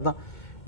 ਤਾਂ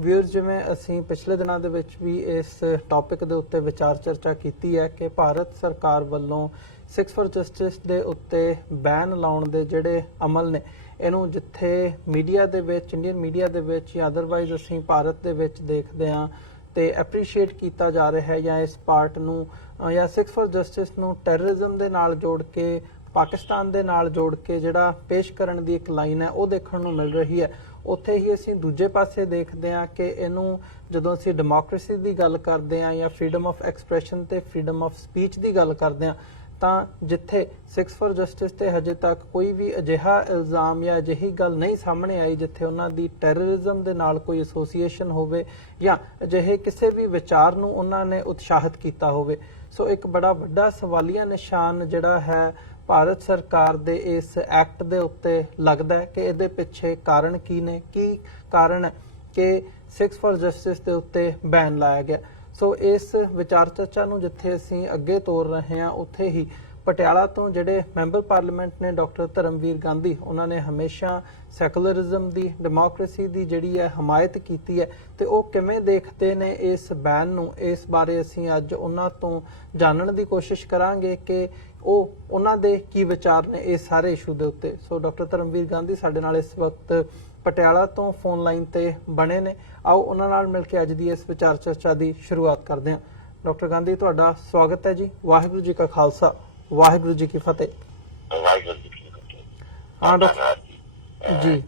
ਵੀਰ ਜਿਵੇਂ ਅਸੀਂ ਪਿਛਲੇ ਦਿਨਾਂ ਦੇ ਵਿੱਚ ਵੀ ਇਸ ਟੌਪਿਕ ਦੇ ਉੱਤੇ ਵਿਚਾਰ ਚਰਚਾ ਕੀਤੀ ਹੈ ਕਿ ਭਾਰਤ ਸਰਕਾਰ ਵੱਲੋਂ ਸਿਕਸ ਫॉर ਜਸਟਿਸ ਦੇ ਉੱਤੇ ਬੈਨ ਲਾਉਣ ਦੇ ਜਿਹੜੇ ਅਮਲ ਨੇ ਇਹਨੂੰ ਜਿੱਥੇ ਮੀਡੀਆ ਦੇ ਵਿੱਚ ਇੰਡੀਅਨ ਮੀਡੀਆ ਦੇ ਵਿੱਚ ਜਾਂ ਅਦਰਵਾਈਜ਼ ਅਸੀਂ ਭਾਰਤ ਦੇ ਵਿੱਚ ਦੇਖਦੇ ਹਾਂ ਤੇ ਐਪਰੀਸ਼ੀਏਟ ਕੀਤਾ ਜਾ ਰਿਹਾ ਹੈ ਜਾਂ ਇਸ ਪਾਰਟ ਨੂੰ ਜਾਂ ਸਿਕਸ ਫॉर ਜਸਟਿਸ ਨੂੰ ਟੈਰਰਿਜ਼ਮ ਦੇ ਨਾਲ ਜੋੜ ਕੇ ਪਾਕਿਸਤਾਨ ਦੇ ਨਾਲ ਜੋੜ ਕੇ ਜਿਹੜਾ ਪੇਸ਼ ਕਰਨ ਦੀ ਇੱਕ ਲਾਈਨ ਹੈ ਉਹ ਦੇਖਣ ਨੂੰ ਮਿਲ ਰਹੀ ਹੈ। ਉੱਥੇ ਹੀ ਅਸੀਂ ਦੂਜੇ ਪਾਸੇ ਦੇਖਦੇ ਹਾਂ ਕਿ ਇਹਨੂੰ ਜਦੋਂ ਅਸੀਂ ਡੈਮੋਕ੍ਰੇਸੀ ਦੀ ਗੱਲ ਕਰਦੇ ਹਾਂ ਜਾਂ ਫਰੀडम ਆਫ ਐਕਸਪ੍ਰੈਸ਼ਨ ਤੇ ਫਰੀडम ਆਫ ਸਪੀਚ ਦੀ ਗੱਲ ਕਰਦੇ ਹਾਂ ਤਾਂ ਜਿੱਥੇ ਸਿਕਸ ਫॉर ਜਸਟਿਸ ਤੇ ਹਜੇ ਤੱਕ ਕੋਈ ਵੀ ਅਜਿਹਾ ਇਲਜ਼ਾਮ ਜਾਂ ਅਜਿਹੀ ਗੱਲ ਨਹੀਂ ਸਾਹਮਣੇ ਆਈ ਜਿੱਥੇ ਉਹਨਾਂ ਦੀ ਟੈਰਰਿਜ਼ਮ ਦੇ ਨਾਲ ਕੋਈ ਐਸੋਸੀਏਸ਼ਨ ਹੋਵੇ ਜਾਂ ਅਜਿਹੇ ਕਿਸੇ ਵੀ ਵਿਚਾਰ ਨੂੰ ਉਹਨਾਂ ਨੇ ਉਤਸ਼ਾਹਿਤ ਕੀਤਾ ਹੋਵੇ। ਸੋ ਇੱਕ ਬੜਾ ਵੱਡਾ ਸਵਾਲੀਆ ਨਿਸ਼ਾਨ ਜਿਹੜਾ ਹੈ ਭਾਰਤ ਸਰਕਾਰ ਦੇ ਇਸ ਐਕਟ ਦੇ ਉੱਤੇ ਲੱਗਦਾ ਹੈ ਕਿ ਇਹਦੇ ਪਿੱਛੇ ਕਾਰਨ ਕੀ ਨੇ, ਕੀ ਕਾਰਨ ਹੈ ਕਿ ਸਿਕਸ ਫॉर ਜਸਟਿਸ ਦੇ ਉੱਤੇ ਬੈਨ ਲਾਇਆ ਗਿਆ। ਸੋ ਇਸ ਵਿਚਾਰ ਚਰਚਾ ਨੂੰ ਜਿੱਥੇ ਅਸੀਂ ਅੱਗੇ ਤੋਰ ਰਹੇ ਹਾਂ ਉੱਥੇ ਹੀ ਪਟਿਆਲਾ ਤੋਂ ਜਿਹੜੇ ਮੈਂਬਰ ਪਾਰਲੀਮੈਂਟ ਨੇ ਡਾਕਟਰ ਧਰਮਵੀਰ ਗਾਂਧੀ ਉਹਨਾਂ ਨੇ ਹਮੇਸ਼ਾ ਸੈਕੂਲਰਿਜ਼ਮ ਦੀ ਡੈਮੋਕ੍ਰੇਸੀ ਦੀ ਜਿਹੜੀ ਹੈ ਹਮਾਇਤ ਕੀਤੀ ਹੈ ਤੇ ਉਹ ਕਿਵੇਂ ਦੇਖਦੇ ਨੇ ਇਸ ਬੈਨ ਨੂੰ, ਇਸ ਬਾਰੇ ਅਸੀਂ ਅੱਜ ਉਹਨਾਂ ਤੋਂ ਜਾਣਨ ਦੀ ਕੋਸ਼ਿਸ਼ ਕਰਾਂਗੇ ਕਿ ਉਹ ਉਹਨਾਂ ਦੇ ਕੀ ਵਿਚਾਰ ਨੇ ਇਸ ਸਾਰੇ ਇਸ਼ੂ ਦੇ ਉੱਤੇ। ਸੋ ਡਾਕਟਰ ਧਰਮਵੀਰ ਗਾਂਧੀ ਸਾਡੇ ਨਾਲ ਇਸ ਵਕਤ ਪਟਿਆਲਾ ਤੋਂ ਫੋਨ ਲਾਈਨ ਤੇ ਬਣੇ ਨੇ। ਆਓ ਉਹਨਾਂ ਨਾਲ ਮਿਲ ਕੇ ਅੱਜ ਦੀ ਇਸ ਵਿਚਾਰ ਚਰਚਾ ਦੀ ਸ਼ੁਰੂਆਤ ਕਰਦੇ ਹਾਂ। ਡਾਕਟਰ ਗਾਂਧੀ ਤੁਹਾਡਾ ਸਵਾਗਤ ਹੈ ਜੀ। ਵਾਹਿਗੁਰੂ ਜੀ ਕਾ ਖਾਲਸਾ, ਵਾਹਿਗੁਰੂ ਜੀ ਕੀ ਫਤਿਹ। ਹਾਂ ਡਾਕਟਰ ਜੀ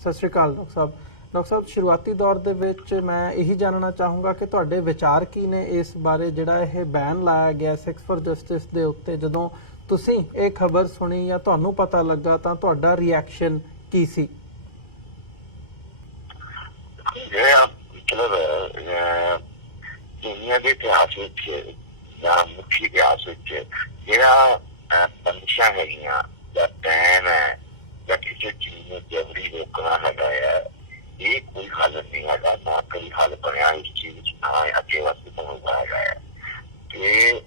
ਸਤਿ ਸ਼੍ਰੀ ਅਕਾਲ ਡਾਕਟਰ ਸਾਹਿਬ। ਡਾਕਟਰ ਸਾਹਿਬ ਸ਼ੁਰੂਆਤੀ ਦੌਰ ਦੇ ਵਿੱਚ ਮੈਂ ਇਹੀ ਜਾਣਨਾ ਚਾਹੂੰਗਾ ਕਿ ਤੁਹਾਡੇ ਵਿਚਾਰ ਕੀ ਨੇ ਇਸ ਬਾਰੇ ਜਿਹੜਾ ਇਹ ਬੈਨ ਲਾਇਆ ਗਿਆ ਸਿਕਸ ਫॉर ਜਸਟਿਸ ਦੇ ਉੱਤੇ। ਜਦੋਂ ਤੁਸੀਂ ਇਹ ਖਬਰ ਸੁਣੀ ਜਾਂ ਤੁਹਾਨੂੰ ਪਤਾ ਲੱਗਾ ਤਾਂ ਤੁਹਾਡਾ ਰਿਐਕਸ਼ਨ ਕੀ ਸੀ? ਦੁਨੀਆ ਦੇ ਇਤਿਹਾਸ ਵਿੱਚ ਜਾਂ ਮੁੱਖੀ ਇਤਿਹਾਸ ਵਿੱਚ ਜਿਹੜਾ ਬੰਦਸ਼ਾਂ ਹੈਗੀਆਂ ਜਾਂ ਬੈਨ ਹੈ ਜਾਂ ਕਿਸੇ ਚੀਜ਼ ਨੂੰ ਜਬਰੀ ਰੋਕਣਾ ਹੈਗਾ ਹੈ, ਇਹ ਕੋਈ ਹੱਲ ਨਹੀਂ ਹੈਗਾ, ਨਾ ਕੋਈ ਹੱਲ ਬਣਿਆ ਇਸ ਚੀਜ਼ ਵਿੱਚ, ਨਾ ਅੱਗੇ ਵਾਸਤੇ ਬਣੂਗਾ ਹੈਗਾ ਹੈ। ਤੇ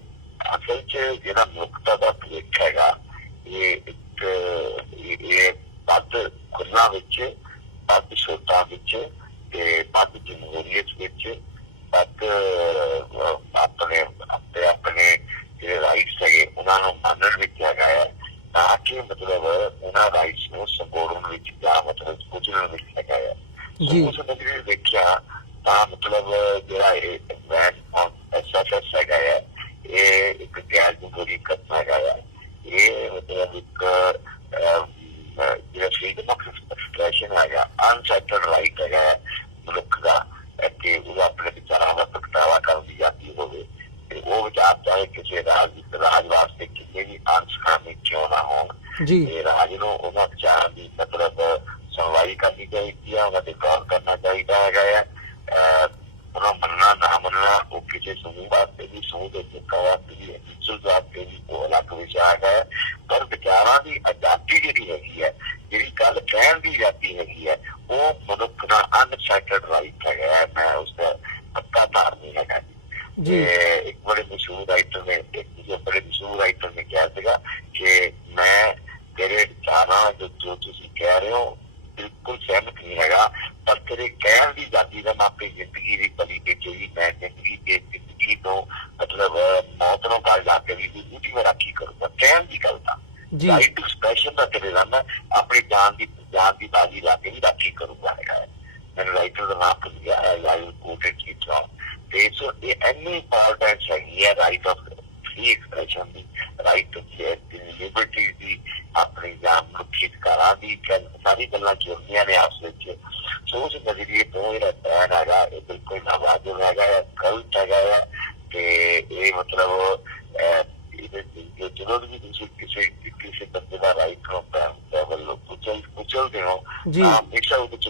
ਅਸਲ 'ਚ ਜਿਹੜਾ ਮਨੁੱਖਤਾ ਦਾ ਭਵਿੱਖ ਹੈਗਾ ਇਹ ਵੱਧ ਖੁੱਲ੍ਹਾਂ ਵਿੱਚ, ਵੱਧ ਛੋਟਾਂ ਵਿੱਚ ਤੇ ਵੱਧ ਜਮਹੂਰੀਅਤ ਵਿੱਚ, ਵੱਧ ਆਪਣੇ ਜਿਹੜੇ ਰਾਈਟਸ ਹੈਗੇ ਉਹਨਾਂ ਨੂੰ ਮੰਨਣ ਵਿੱਚ ਹੈਗਾ ਹੈ, ਨਾ ਕਿ ਮਤਲਬ ਉਹਨਾਂ ਰਾਈਟਸ ਨੂੰ ਸੰਬੋਧਨ ਵਿੱਚ ਜਾਂ ਮਤਲਬ ਕੁਚਲਣ ਵਿੱਚ ਹੈਗਾ ਹੈ। ਉਸ ਨਜ਼ਰੀਏ ਦੇਖਿਆ ਤਾਂ ਮਤਲਬ ਜਿਹੜਾ ਇਹ ਬੈਨ ਔਨ ਐਸਐਫਐਸ ਹੈਗਾ ਹੈ ਇਹ ਇੱਕ ਗੈਰ ਜਮਹੂਰੀ ਕਦਮ ਹੈਗਾ ਹੈ। ਇਹ ਮਤਲਬ ਇੱਕ ਜਿਹੜਾ ਫਰੀडम ਆਫ ਐਕਸਪ੍ਰੈਸ਼ਨ ਹੈਗਾ, ਅਨਸੈਟਲਡ ਰਾਈਟ ਹੈਗਾ ਹੈ ਮਨੁੱਖ ਦਾ ਕਿ ਉਹ ਆਪਣੇ ਵਿਚਾਰਾਂ ਦਾ ਪ੍ਰਗਟਾਵਾ ਕਰਨ ਦੀ ਆਜ਼ਾਦੀ ਹੋਵੇ ਤੇ ਉਹ ਵਿਚਾਰ ਚਾਹੇ ਕਿਸੇ ਰਾਜ ਵਾਸਤੇ ਕਿੰਨੇ ਵੀ ਅਣਸੁਖਾਵੇਂ ਕਿਉਂ ਨਾ ਹੋਣ, ਤੇ ਰਾਜ ਨੂੰ ਉਹਨਾਂ ਵਿਚਾਰਾਂ ਦੀ ਮਤਲਬ ਸੁਣਵਾਈ ਕਰਨੀ ਚਾਹੀਦੀ ਹੈ, ਉਹਨਾਂ ਤੇ ਗੌਰ ਕਰਨਾ ਚਾਹੀਦਾ ਹੈਗਾ ਹੈ। ਉਹਨਾਂ ਮੰਨਣਾ ਨਾ ਮੰਨਣਾ ਉਹ ਕਿਸੇ ਸਮੂਹ ਵਾਸਤੇ ਵੀ, ਸਮੂਹ ਦੇ ਲੋਕਾਂ ਵਾਸਤੇ ਵੀ, ਇੰਡੀਵਿਜੂਅਲ ਵਾਸਤੇ ਵੀ ਉਹ ਅਲੱਗ ਵਿਸ਼ਾ ਹੈਗਾ ਹੈ। ਪਰ ਵਿਚਾਰਾਂ ਦੀ ਆਜ਼ਾਦੀ ਜਿਹੜੀ ਹੈਗੀ ਹੈ, ਜਿਹੜੀ ਗੱਲ ਕਹਿਣ ਦੀ ਆਜ਼ਾਦੀ ਹੈਗੀ ਹੈ, ਉਹ ਮਨੁੱਖ ਦਾ ਅਨਸੈਟਲਡ ਰਾਈਟ ਹੈਗਾ ਹੈ। ਮੈਂ ਉਸਦਾ ਪੱਕਾ ਧਾਰਨੀ ਹੈਗਾ ਜੀ। ਇੱਕ ਬੜੇ ਮਸ਼ਹੂਰ ਰਾਈਟਰ ਨੇ ਕਿਹਾ ਸੀਗਾ ਕਿ ਮੈਂ ਤੇਰੇ ਵਿਚਾਰਾਂ ਜੋ ਤੁਸੀਂ ਕਹਿ ਰਹੇ ਹੋ ਬਿਲਕੁਲ ਸਹਿਮਤ ਨਹੀਂ ਹੈਗਾ, ਪਰ ਤੇਰੇ ਕਹਿਣ ਦੀ ਆਜ਼ਾਦੀ ਦਾ ਮੈਂ ਆਪਣੀ ਜ਼ਿੰਦਗੀ ਦੀ ਬਲੀ ਤੇ ਚੋਈ, ਮੈਂ ਜ਼ਿੰਦਗੀ ਤੋਂ ਮਤਲਬ ਮੌਤ ਨੂੰ ਗੱਲ ਜਾ ਕੇ ਵੀ ਉਹਦੀ ਮੈਂ ਰਾਖੀ ਕਰੂੰਗਾ। ਕਹਿਣ ਦੀ ਗੱਲ ਦਾ ਰਾਈਟ ਟੂ ਐਕਸਪ੍ਰੈਸ਼ਨ ਦਾ ਤੇਰੇ ਨਾਲ ਮੈਂ ਆਪਣੀ ਜਾਨ ਦੀ ਬਾਜੀ ਲਾ ਕੇ ਵੀ ਰਾਖੀ ਕਰੂੰਗਾ ਹੈਗਾ ਹੈ। ਮੈਨੂੰ ਰਾਈਟਰ ਦਾ ਨਾਮ ਭੁੱਲ ਗਿਆ, ਤੇ ਸੋ ਇਹ ਇੰਨੀ ਇੰਪੋਰਟੈਂਸ ਹੈਗੀ ਹੈ right of free expression the, right of Liberty ਦੀ, ਆਪਣੀ ਜਾਨ ਮਨੁੱਖੀ ਅਧਿਕਾਰਾਂ ਦੀ, ਸਾਰੀ ਗੱਲਾਂ ਜੁੜਦੀਆਂ ਨੇ ਆਪਸ ਵਿੱਚ। ਸੋ ਉਸ ਨਜ਼ਰੀਏ ਤੋਂ ਜਿਹੜਾ ਬੈਨ ਹੈਗਾ ਇਹ ਬਿਲਕੁਲ ਨਾਵਾਜਬ ਹੈਗਾ ਹੈ, ਗਲਤ ਹੈਗਾ ਹੈ। ਤੇ ਇਹ ਮਤਲਬ ਜਦੋਂ ਵੀ ਤੁਸੀਂ ਕਿਸੇ ਬੰਦੇ ਦਾ ਰਾਈਟ ਨੂੰ ਵੱਲੋਂ ਕੁਚਲਦੇ ਹੋ ਤਾਂ ਹਮੇਸ਼ਾ ਉਹਦੇ ਚ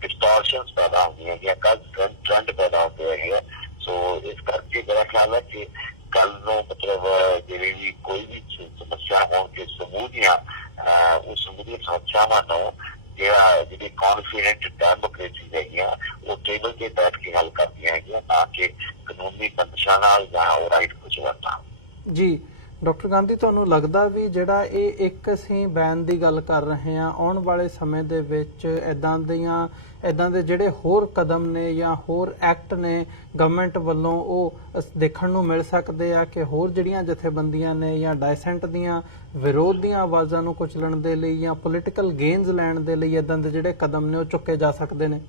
ਡਿਸਟੋਰਸ਼ਨਸ ਪੈਦਾ ਹੁੰਦੀਆਂ ਹੈਗੀਆਂ, ਟ੍ਰੈਂਡ ਪੈਦਾ ਹੁੰਦੇ ਹੈਗੇ ਆ। ਸੋ ਇਸ ਕਰਕੇ ਮੇਰਾ ਖਿਆਲ ਹੈ ਕਿ ਕੱਲ ਨੂੰ ਮਤਲਬ ਜਿਹੜੀ ਵੀ ਕੋਈ ਵੀ ਸਮੱਸਿਆ ਹੋਣਗੇ ਸਮੂਹ ਦੀਆਂ, ਉਹ ਸਮੂਹ ਦੀਆਂ ਸਮੱਸਿਆਵਾਂ ਨੂੰ ਜਿਹੜੀ ਕੌਨਫੀਡੈਂਟ ਡੈਮੋਕ੍ਰੇਸੀ ਹੈਗੀਆਂ ਉਹ ਟੇਬਲ ਤੇ ਬੈਠ ਕੇ ਹੱਲ ਕਰਦੀਆਂ ਹੈਗੀਆਂ, ਨਾ ਕਿ ਕਾਨੂੰਨੀ ਬੰਦਸ਼ਾਂ ਨਾਲ ਜਾਂ ਉਹ ਰਾਈਟ ਕੁਚਲਣ ਨਾਲ। ਜੀ ਡਾਕਟਰ ਗਾਂਧੀ, ਤੁਹਾਨੂੰ ਲੱਗਦਾ ਵੀ ਜਿਹੜਾ ਇਹ ਇੱਕ ਅਸੀਂ ਬੈਨ ਦੀ ਗੱਲ ਕਰ ਰਹੇ ਹਾਂ, ਆਉਣ ਵਾਲੇ ਸਮੇਂ ਦੇ ਵਿੱਚ ਇਦਾਂ ਦੇ ਜਿਹੜੇ ਹੋਰ ਕਦਮ ਨੇ ਜਾਂ ਹੋਰ ਐਕਟ ਨੇ ਗਵਰਨਮੈਂਟ ਵੱਲੋਂ ਉਹ ਦੇਖਣ ਨੂੰ ਮਿਲ ਸਕਦੇ ਆ ਕਿ ਹੋਰ ਜਿਹੜੀਆਂ ਜਥੇਬੰਦੀਆਂ ਨੇ ਜਾਂ ਡਾਇਸੈਂਟ ਦੀਆਂ ਵਿਰੋਧ ਦੀਆਂ ਆਵਾਜ਼ਾਂ ਨੂੰ ਕੁਚਲਣ ਦੇ ਲਈ ਜਾਂ ਪੋਲੀਟੀਕਲ ਗੇਨਸ ਲੈਣ ਦੇ ਲਈ ਇਦਾਂ ਦੇ ਜਿਹੜੇ ਕਦਮ ਨੇ ਉਹ ਚੁੱਕੇ ਜਾ ਸਕਦੇ ਨੇ?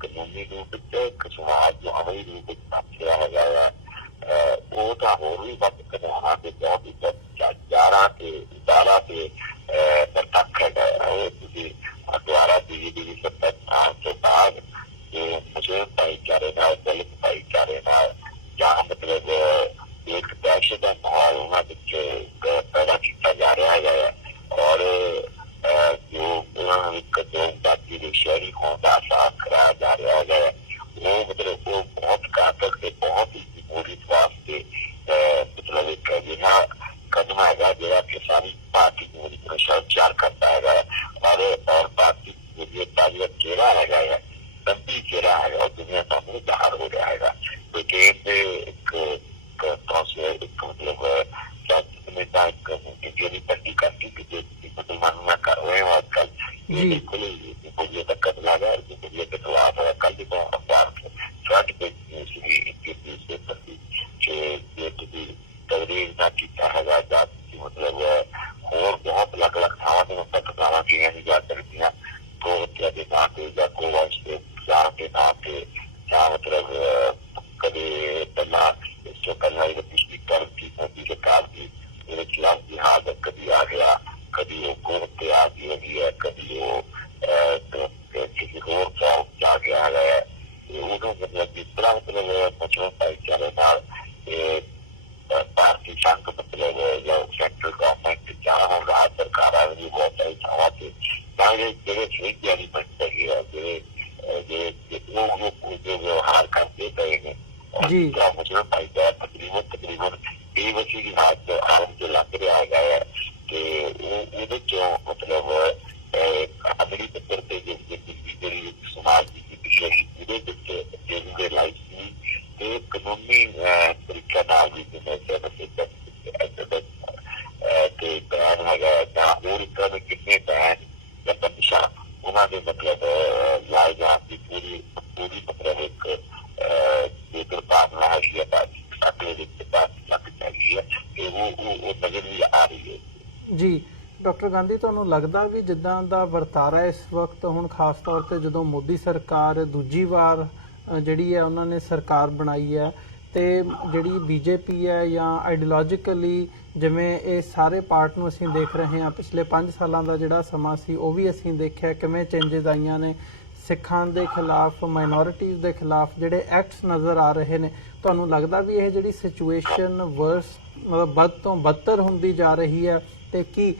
ਕਾਨੂੰਨੀ ਰੂਪ ਵਿੱਚ ਇੱਕ ਸਮਾਜ ਜੋ ਅਮਲੀ ਰੂਪ ਵਿੱਚ ਰੱਖਿਆ ਹੈਗਾ ਆ, ਉਹ ਤਾਂ ਹੋਰ ਵੀ ਵੱਧ ਕਮਾਉਣਾ ਤੇ ਬਹੁਤ ਹੀ ਜਾਰਾ ਤੇ ਉਤਾਰਾ ਤੇ ਪ੍ਰਤੱਖ ਹੈਗਾ। ਉਹ ਤੁਸੀਂ ਦੁਆਰਾ ਦੀ ਸੱਤਾ ਆਉਣ ਤੋਂ ਬਾਅਦ ਮੁਸਲਿਮ ਭਾਈਚਾਰੇ ਨਾਲ, ਦਲਿਤ ਭਾਈਚਾਰੇ ਨਾਲ ਜਾਂ ਮਤਲਬ ਇੱਕ ਦਹਿਸ਼ਤ ਦਾ ਮਾਹੌਲ ਉਹਨਾਂ ਵਿੱਚ ਪੈਦਾ ਕੀਤਾ ਜਾ ਰਿਹਾ ਹੈਗਾ ਆ। ਔਰ ਜੋ ਉਹਨਾਂ ਨੂੰ ਇੱਕ ਬਾਕੀ ਦੇ ਸ਼ਹਿਰੀ ਹੋਣ ਦਾ ਅਹਿਸਾਸ ਕਰਾਇਆ ਜਾ ਰਿਹਾ ਹੈਗਾ, ਉਹ ਮਤਲਬ ਉਹ ਬਹੁਤ ਘਾਤਕ ਤੇ ਬਹੁਤ ਹੀ ਜਮਹੂਰੀਅਤ ਵਾਸਤੇ ਮਤਲਬ ਇੱਕ ਅਜਿਹਾ ਕਦਮ ਹੈਗਾ ਜਿਹੜਾ ਕਿ ਸਾਰੀ ਭਾਰਤੀ ਜਮਹੂਰੀਅਤ ਨੂੰ ਸ਼ਰਮਸਾਰ ਕਰਦਾ ਹੈਗਾ। ਔਰ ਭਾਰਤੀ ਜਮਹੂਰੀਅਤ ਦਾ ਜਿਹੜਾ ਚਿਹਰਾ ਹੈਗਾ ਆ, ਗੰਭੀਰ ਚਿਹਰਾ ਹੈਗਾ, ਉਹ ਦੁਨੀਆ ਸਾਹਮਣੇ ਜ਼ਾਹਰ ਹੋ ਰਿਹਾ ਹੈਗਾ। ਬ੍ਰਿਟੇਨ ਦੇ ਇੱਕ ਮਤਲਬ ਨੇਤਾ ਇੱਕ ਜਿਹੜੀ ਪੱਟੀ ਕਰਤੀ ਕਿ ਮੁਸਲਮਾਨों में कर रहे हैं आजकल, ये बिल्कुल जमहूरियत का कत्ल है, जमहूरियत के खिलाफ है। कल भी तो अखबार फ्रंट पे तकरीर ना किया है मतलब और बहुत अलग अलग थावां से घटनावां की जा सकती गो हत्या के नाम पे या गो वंश के प्रचार के नाम पे या मतलब कभी पहला इससे पहला पिछली कर्म की मोदी सरकार की मेरे खिलाफ जिहाद कभी आ गया, कभी वो गो हत्या आ गई है, कभी वो किसी और जा गया है। उन्होंने मतलब जिस तरह मतलब मुस्लिम भाईचारे नाल भारतीय संघ मतलब या सेंट्रल गवर्नमेंट जहाँ राज सरकार भी बहुत सारी थावां से जो स्विंग एलिमेंट है जो व्यवहार करते पे हैं और मुस्लिम भाईचारा तकरीबन बेबसी की हाथ आम जो लग रहा है कि वो मतलब अगली पत्थर पे जिंदगी समाज की लाइफ की कानूनी तरीके नाल भी बैन हैगा या होर इस तरह कितने बैन या बंदिशां उन्होंने मतलब लाए जाने की पूरी मतलब एक दुर्भावना है अगले लग जाएगी है कि वो नजर भी आ रही है। जी ਡਾਕਟਰ ਗਾਂਧੀ, ਤੁਹਾਨੂੰ ਲੱਗਦਾ ਵੀ ਜਿੱਦਾਂ ਦਾ ਵਰਤਾਰਾ ਇਸ ਵਕਤ ਹੁਣ ਖਾਸ ਤੌਰ ਤੇ ਜਦੋਂ ਮੋਦੀ ਸਰਕਾਰ ਦੂਜੀ ਵਾਰ ਜਿਹੜੀ ਹੈ ਉਹਨਾਂ ਨੇ ਸਰਕਾਰ ਬਣਾਈ ਹੈ ਤੇ ਜਿਹੜੀ ਬੀਜੇਪੀ ਹੈ ਜਾਂ ਆਈਡੀਓਲੋਜੀਕਲੀ ਜਿਵੇਂ ਇਹ ਸਾਰੇ ਪਾਰਟ ਨੂੰ ਅਸੀਂ ਦੇਖ ਰਹੇ ਹਾਂ, ਪਿਛਲੇ 5 ਸਾਲਾਂ ਦਾ ਜਿਹੜਾ ਸਮਾਂ ਸੀ ਉਹ ਵੀ ਅਸੀਂ ਦੇਖਿਆ ਕਿਵੇਂ ਚੇਂਜਸ ਆਈਆਂ ਨੇ, ਸਿੱਖਾਂ ਦੇ ਖਿਲਾਫ, ਮਾਈਨੋਰਿਟੀਜ਼ ਦੇ ਖਿਲਾਫ ਜਿਹੜੇ ਐਕਟਸ ਨਜ਼ਰ ਆ ਰਹੇ ਨੇ। ਤੁਹਾਨੂੰ ਲੱਗਦਾ ਵੀ ਇਹ ਜਿਹੜੀ ਸਿਚੁਏਸ਼ਨ ਵਰਸ ਮਤਲਬ ਵੱਧ ਤੋਂ ਬਦਤਰ ਹੁੰਦੀ ਜਾ ਰਹੀ ਹੈ ਤੇ ਕੀ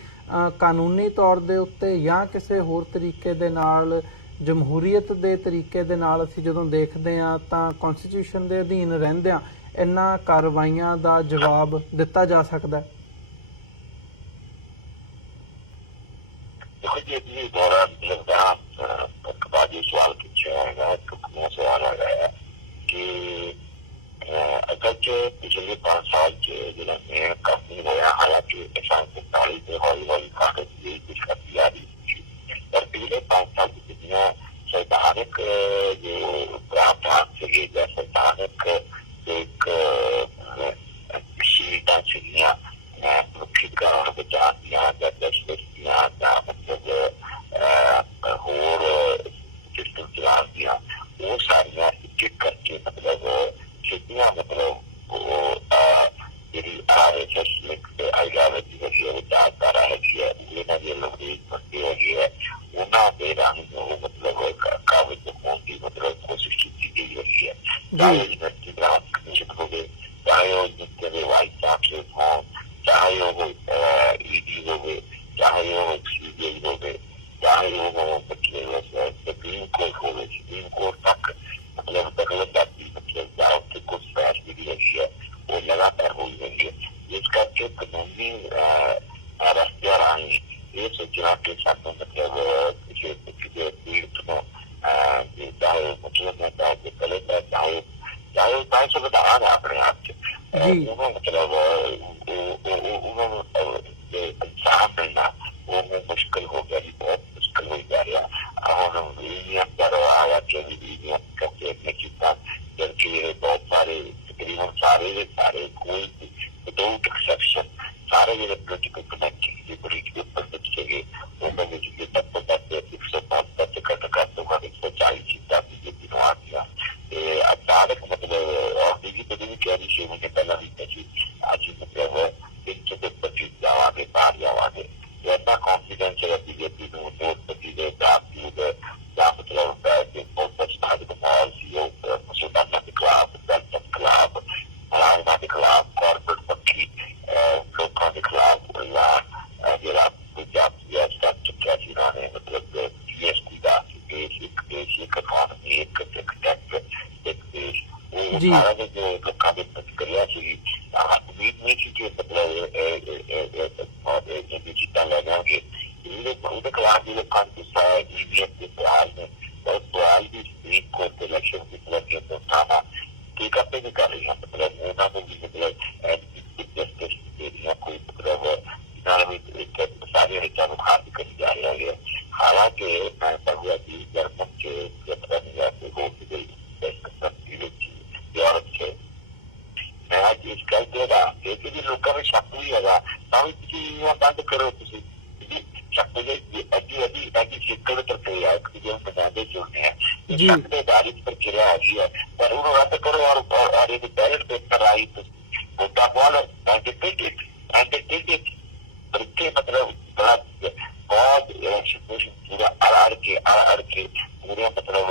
ਕਾਨੂੰਨੀ ਤੌਰ ਦੇ ਉੱਤੇ ਜਾਂ ਕਿਸੇ ਹੋਰ ਤਰੀਕੇ ਦੇ ਨਾਲ ਜਮਹੂਰੀਅਤ ਦੇ ਤਰੀਕੇ ਦੇ ਨਾਲ ਅਸੀਂ ਜਦੋਂ ਦੇਖਦੇ ਹਾਂ ਤਾਂ ਕਨਸਟੀਟਿਊਸ਼ਨ ਦੇ ਅਧੀਨ ਰਹਿੰਦਿਆਂ ਇਹਨਾਂ ਕਾਰਵਾਈਆਂ ਦਾ ਜਵਾਬ ਦਿੱਤਾ ਜਾ ਸਕਦਾ? देखो जी, ये दौरान सवाल पूछा है, सवाल आ गया कि अगर जो पिछले 5 साल जो कंपनी होया, हालांकि किसान को ताली से हौली हौली कागज की कुछ करती आ रही थी, पर पिछले 5 साल की दुनिया संवैधानिक जो प्रावधान से या संवैधानिक एक शीलता छीनिया मुख्य कारण बचा दिया या दशरथ दिया या मतलब होर सिस्टम चला दिया, वो सारिया एक एक करके मतलब सीधियां मतलब वो जी RSS लिंक आइडियोलॉजी वही है, विचारधारा है जो लोग बनती होगी है उन्होंने रानी वो मतलब काबिज होने की मतलब कोशिश की गई हुई है। चाहे यूनिवर्सिटी ग्रांट कमीशन हो गए, चाहे वो जितने वाइस चांसलर हों, चाहे वो ED हो गए, चाहे वो CBI हो गए, चाहे वो सुप्रीम कोर्ट हो गए, सुप्रीम कोर्ट तक मतलब दखलंदाजी मतलब जाओ के कुछ फैसले की रही है वो लगातार हो रही है। जिसका जो कानूनी रास्ते राही ये सोचना के साथ मतलब किसी पीड़ित को चाहे मुस्लिम है, चाहे दलित है, चाहे ਚਾਹੇ ਉਹ ਤਾਂ ਸੰਵਿਧਾਨ ਹੈ ਆਪਣੇ ਆਪ ਚ ਜੀ ਉਹਨੂੰ ਮਤਲਬ ਉਹਨੂੰ ਇਨਸਾਨ ਮਿਲਣਾ ਉਹ ਮੁਸ਼ਕਿਲ ਹੋ ਗਿਆ ਜੀ, ਬਹੁਤ ਮੁਸ਼ਕਿਲ ਹੋਈ ਜਾ ਰਿਹਾ। ਹੁਣ ਯੂਨੀਅਨ ਦਾ ਆਇਆ ਕਿ ਯੂਨੀਅਨ ਕਰਕੇ ਆਪਣੇ ਕੀਤਾ ਜਦਕਿ ਬਹੁਤ ਸਾਰੇ ਤਕਰੀਬਨ ਸਾਰੇ ਦੇ ਸਾਰੇ ਕੋਈ ਵਿਦਆਊਟ ਐਕਸੈਪਸ਼ਨ ਸਾਰੇ ਜਿਹੜੇ ਪੋਲੀਟੀਕਲ ਕਨੈਕਸ਼ਨ ਦੇ ਪੋਲੀਟੀਕਲ ਪੰਡਿਤ ਸੀਗੇ ਉਹਨਾਂ ਵਿੱਚ ਜੇ ਤੱਕ ਤੱਕ 105 ਤੱਕ ਘੱਟ ਤੋਂ ਘੱਟ 140 ਸੀਟਾਂ ਬੀਜੇਪੀ ਨੂੰ ਆ ਗਿਆ ਤੇ ਅਚਾਨਕ ਮਤਲਬ ਔਰ ਬੀਜੇਪੀ ਦੀ ਕਹਿ ਰਹੀ ਸੀ ਉਹਨੇ ਪਹਿਲਾਂ ਵੀ ਕਿ ਅੱਜ ਮਤਲਬ 125 ਜਾਵਾਂਗੇ ਬਾਹਰ ਜਾਵਾਂਗੇ ਇੰਨਾ ਕੌਨਫੀਡੈਂਸ ਹੈ ਬੀਜੇਪੀ ਨੂੰ ਨੋਟਬੰਦੀ ਦੇ ਬਾਵਜੂਦ ਜਾਂ ਮਤਲਬ ਬਹੁਤ ਸਟਾਰਟ ਮਾਹੌਲ ਸੀ ਉਹ ਮੁਸਲਮਾਨਾਂ ਦੇ ਖਿਲਾਫ ਦਲਿਤਾਂ ਦੇ ਖਿਲਾਫ ਮੁਲਾਜ਼ਮਾਂ ਦੇ ਖਿਲਾਫ ਕਾਰਪੋਰੇਟ ਪੱਖੀ ਲੋਕਾਂ ਦੇ ਖਿਲਾਫ ਜਿਹੜਾ ਪੰਜਾਬ ਦੀ ਸਟਾਰਟ ਚੁੱਕਿਆ ਸੀ ਉਹਨਾਂ ਨੇ ਮਤਲਬ ਜੀਐਸਟੀ ਦਾ ਦੇਸ਼ ਇੱਕ ਇਕਾਨਮੀ ਇੱਕ ਟੈਕਸ ਇੱਕ ਦੇਸ਼ ਉਹ ਸਾਰਾ ਦੇ ਜੋ ਲੋਕਾਂ ਦੇ ਪ੍ਰਤੀਕਿਰਿਆ ਸੀ ਉਮੀਦ ਨਹੀਂ ਸੀ ਕਿ ਮਤਲਬ ਇਹ ਚੀਜ਼ਾਂ ਲੈ ਜਾਣਗੇ ਉਹਦੇ ਖਿਲਾਫ ਜਿਹੜੇ ਕਾਂਗਰਸ ਈਵੀਐਮ ਦੇ ਸਵਾਲ ਨੇ ਬਹੁਤ ਸਵਾਲ ਵੀ ਸੁਪਰੀਮ ਕੋਰਟ ਦੇ ਇਲੈਕਸ਼ਨ ਦੀ ਪ੍ਰਕਿਰਿਆ ਤੋਂ ਸਾਹਮਣਾ ਠੀਕ ਆਪੇ ਵੀ ਕਰ ਰਹੀ ਹੈ ਮਤਲਬ ਉਹਨਾਂ ਨੂੰ ਵੀ ਮਤਲਬ ਜਸਟਿਸ ਦੇ ਰਹੀਆਂ ਕੋਈ ਮਤਲਬ ਨਾਲ ਵੀ ਇੱਕ ਸਾਰੇ ਰਿਚਾਂ ਨੂੰ ਖਾਲੀ ਕਰੀ ਜਾ ਰਿਹਾ ਹੈ। ਹਾਲਾਂਕਿ ਮੈਂ ਪੜ੍ਹਿਆ ਕਿ ਜਰਮਨ ਚ ਜਪਨੀਆ ਤੇ ਹੋ ਗਈ ਕੰਟਰੀ ਵਿੱਚ ਯੂਰਪ ਚ ਮੈਂ ਅੱਜ ਇਸ ਗੱਲ ਦੇ ਦਾ ਕਿ ਜੇ ਲੋਕਾਂ ਵਿੱਚ ਸ਼ੱਕ ਵੀ ਹੈਗਾ ਤਾਂ ਵੀ ਤੁਸੀਂ ਇਹ ਬੰਦ ਕਰੋ ਤੁਸੀਂ ਸ਼ੱਕ ਦੇ ਅੱਡੀ ਸਿੱਕੜ ਪ੍ਰਕਿਰਿਆ ਇੱਕ ਜੋ ਬਣਾਉਂਦੇ ਚੁਣਦੇ ਆ ਸ਼ੱਕ ਦੇ ਬਾਰੇ ਪ੍ਰਕਿਰਿਆ ਹੈਗੀ ਹੈ ਪਰ ਉਹਨੂੰ ਰੱਦ ਕਰੋ ਔਰ ਇਹ ਬੈਲਟ ਪੇਪਰ ਆਈ ਵੋਟਾਂ ਪਾਉਣ ਬਲਕਿ ਮਤਲਬ ਬੜਾ ਬਹੁਤ ਇਲੈਕਸ਼ਨ ਪੂਰਾ ਅੜ ਕੇ ਪੂਰੇ ਮਤਲਬ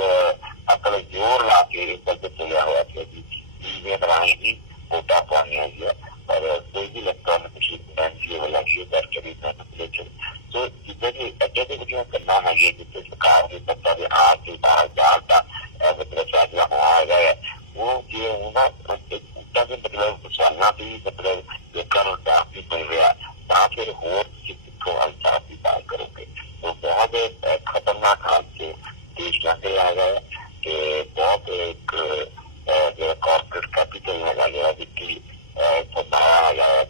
ਆਪਣਾ ਜ਼ੋਰ ਲਾ ਕੇ ਬਲਕਿ ਚੱਲਿਆ ਹੋਇਆ ਸੀ ਜੀ ਈਵੀਐਮ ਰਾਹੀਂ ਹੀ ਵੋਟਾਂ ਪਾਉਣੀਆਂ ਹੈਗੀਆਂ ਪਰ ਕੋਈ ਵੀ ਇਲੈਕਟ੍ਰੋਨਿਕ ਮਸ਼ੀਨ ਐਨਜੀਓ ਵਾਲਾ ਕੀ ਕਰ ਕਰੀ ਮੈਨੀਪੂਲੇਸ਼ਨ ਸੋ ਜਿੱਦਾਂ ਕਿ ਅੱਗੇ ਦੇ ਵਿੱਚ ਕਰਨਾ ਹੈ ਜਿੱਥੇ ਸਰਕਾਰ ਦੇ ਪੱਤਾ ਦੇ ਆ ਕੇ ਬਾਹਰ ਜਾਣ ਦਾ ਮਤਲਬ ਫੈਸਲਾ ਹੋਇਆ ਹੈਗਾ ਹੈ ਉਹ ਜੇ ਉਹਨਾਂ ਉੱਤਾਂ ਦੇ ਮਤਲਬ ਸਵਾਲਾਂ ਦੀ ਮਤਲਬ ਲੋਕਾਂ ਨੂੰ ਡਾਕ ਵੀ ਮਿਲ ਰਿਹਾ ਤਾਂ ਫਿਰ ਹੋਰ ਤੁਸੀਂ ਕਿੱਥੋਂ ਅਲਤਾਫ ਦੀ ਬਾਤ ਕਰੋਗੇ ਉਹ ਬਹੁਤ ਖਤਰਨਾਕ ਹਾਲ ਚ ਦੇਸ਼ ਲੰਘ ਰਿਹਾ ਹੈਗਾ ਕਿ ਬਹੁਤ ਇੱਕ ਜਿਹੜਾ ਕਾਰਪੋਰੇਟ ਕੈਪੀਟਲ ਹੈਗਾ ਜਿਹੜਾ ਵਿੱਤੀ ਫਸਾਇਆ ਹੈਗਾ